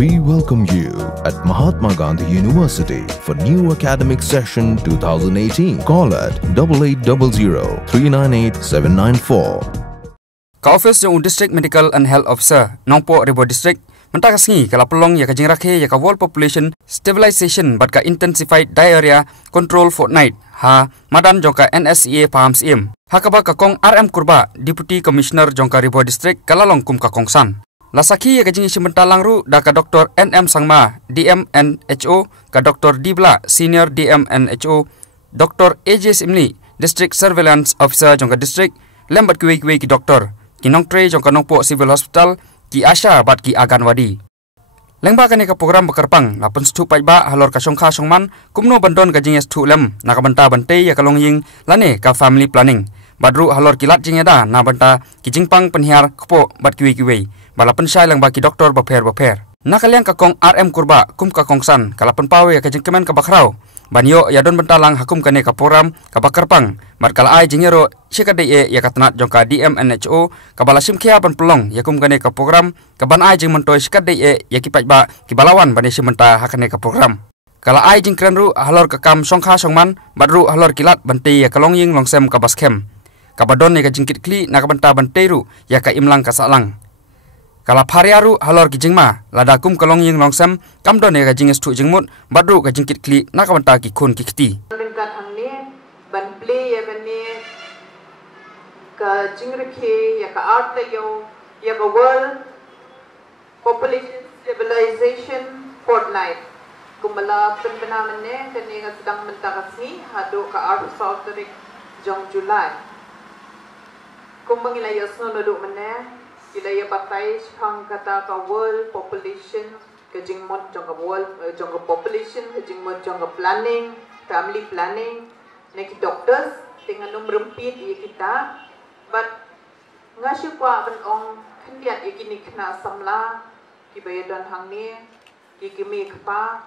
We welcome you at Mahatma Gandhi University for new academic session 2018. Call at 8800 398 794. Ka office yung District Medical and Health Officer Nongpoh Ribo District mentakas ngi kala pelong ya kajing rakhe ya ka wall population stabilization bat ka intensified diarrhea control fortnight ha madan jongka NSEA paham sim hakaba ka kong RM Kurba Deputy Commissioner jongka Ribo District kalalong kum ka kongsan lasaki ya kajing simentalang ru da ka Dr. NM Sangma DM&HO ka Dr. Dibla Senior DM&HO Dr. AJ Simli District Surveillance Officer jongka district lembat kuwi ki doktor kinong tre jongka Nongpoh Civil Hospital ki Asha bat ki agan wadi lengba kane ka program bekerpang lapen stu paiba halor ka songkha songman kumno bandon ka jinges tu lem na ka banta bante ya kalong ying lane ka family planning badru halor kilat jingeda na banta ki jingpang penhiar kpo bat kiwi balapen sai lengba ki doktor baper na kaliang ka kong RM Kurba kum ka kongsan kalapen pawe ka jingkemen ka bakrau banyo ya don bentalang hakum kane ka program ka bakerpang mat kala ai jingero sikade ya katnat jongka DM&HO ka balasim khia ban pelong ya kum kane ka program ka ban ai jing mentoi sikade ya ki pajba ki balawan bani simenta hakane ka program kala ai jing krenru halor ka kam songkha songman badru halor kilat bante ya kalongying longsem ka baskem ka badon ya ka jingkit kli na ka banta banteru ya ka imlang ka salang kala phariaru halor ki jingma lada kum kalongying longsem kamdon ya ka jinges tu jingmut badru ka jingkit kli na ka banta ki khun ki khti ban play ya bani ka jingrekhe ya ka art yo ya ka world population stabilization fortnight kumala penbena mene kani nga sedang mentakasi hado ka art salterik jong July kumbang ilaya sno noduk mene ilaya batai hang kata ka world population ka jingmot jong ka world jong ka population ka jingmot jong ka planning family planning neki doctors dengan numrempit ya kita but ngasih kwa ban ong kendiat ikini kena samla ki bayadan hang ni ki kimi kpa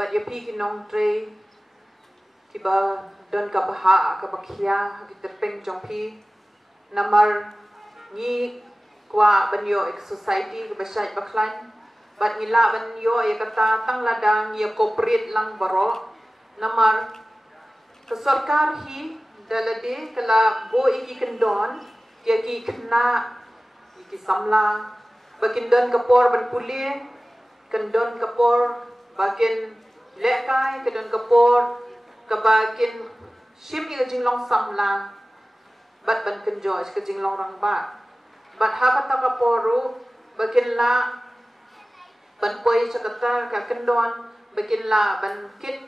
but ya pi kinong tre ki ba don ka baha ka bakhia ki tepeng jongpi namar ni kwa banyo ek society ka basai baklan but ngila banyo ya kata tang ladang ya corporate lang baro namar ke sarkar hi dalade kala bo iki kendon kia ki kena iki samla bakin don kapor ban puli kendon kapor bakin lekai kendon kapor ka bakin shim ki jinglong samla bat ban kenjo ke jinglong rang ba bat ha kata kaporu bakin la ban poi sakata ka kendon bakin la ban kit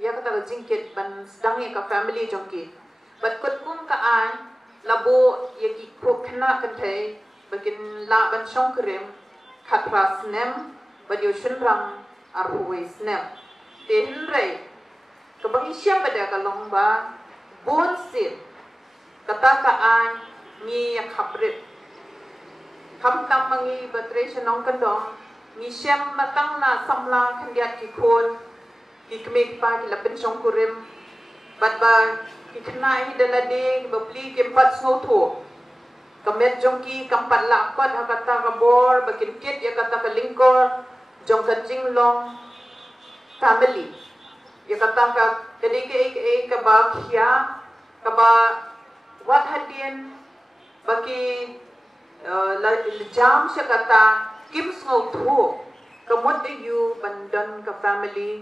ya kata jingkit ban sedang ka family jongki bat kut kum ka an labo ya ki ko kena kante bakin la ban song krem khatras nem bat yo shunrang arhuwais nem te hinre ka bang siam pada ka longba bon sit kata ka an ni ya khabrip kam tam mangi batre shnong kandong ni siam matang na samla khandiat ki khon ikmek pa ki lapen song kurim bat ba ki khna hi dalade bapli ke pat sno tho kamet jongki kampat la pat hakata ka bor bakin kit ya kata ka lingkor jong ka jinglong family ya kata ka kedi ke ka ba khia ka ba wat hadien baki la jam sya kata kim sno tho kamot de you bandan ka family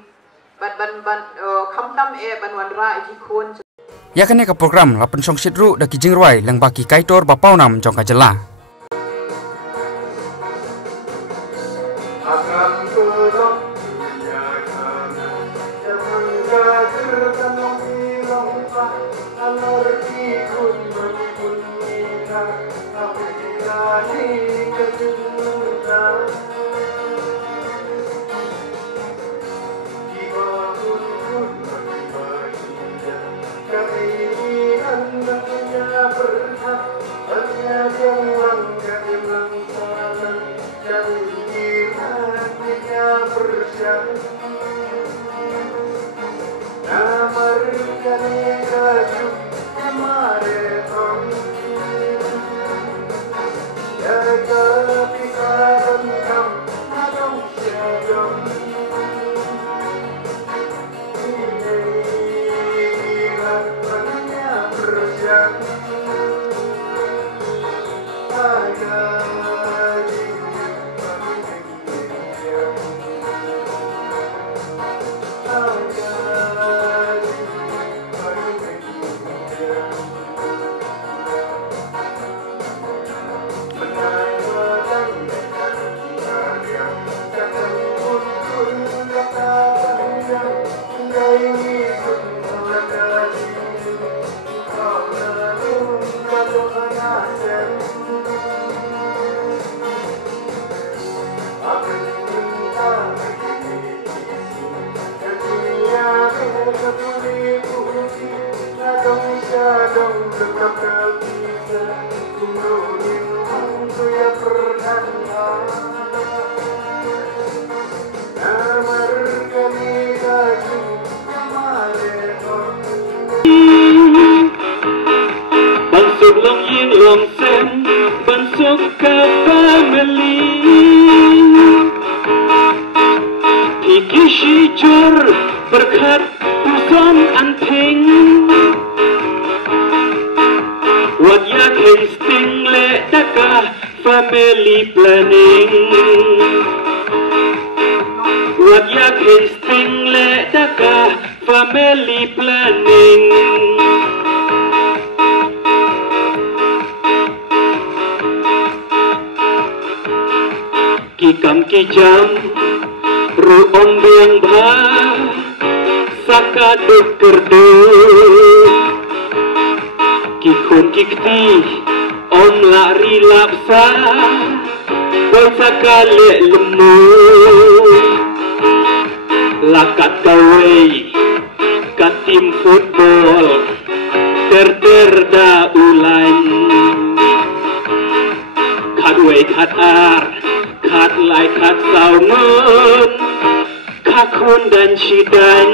ban khamtam banwan ra iki khon ya kane ka program lapen song sidru da ki jingrwai leng baki kaitor bapau nam jong ka jela akan kelak dunia kana jangan gager long alor ikun menipun kita tapi lagi keduna keinginan berhak hanya yang dong dekat tak bisa kununin ku ya pernah amarkan ikaku kemarin Bansuk long yin long sen Bansuk ke family Tiki syijur berkat puson anting Wat ya insting le daka family planning Wat ya insting le daka family planning Kikam kijam ru om biang bha saka duk kerdu Kikun kikti om lari lapsa Bol saka le lemu Lakat kawai kat tim football Ter-terda ulan Kadway kat ar Kat lai kat salmon Kakun dan shidan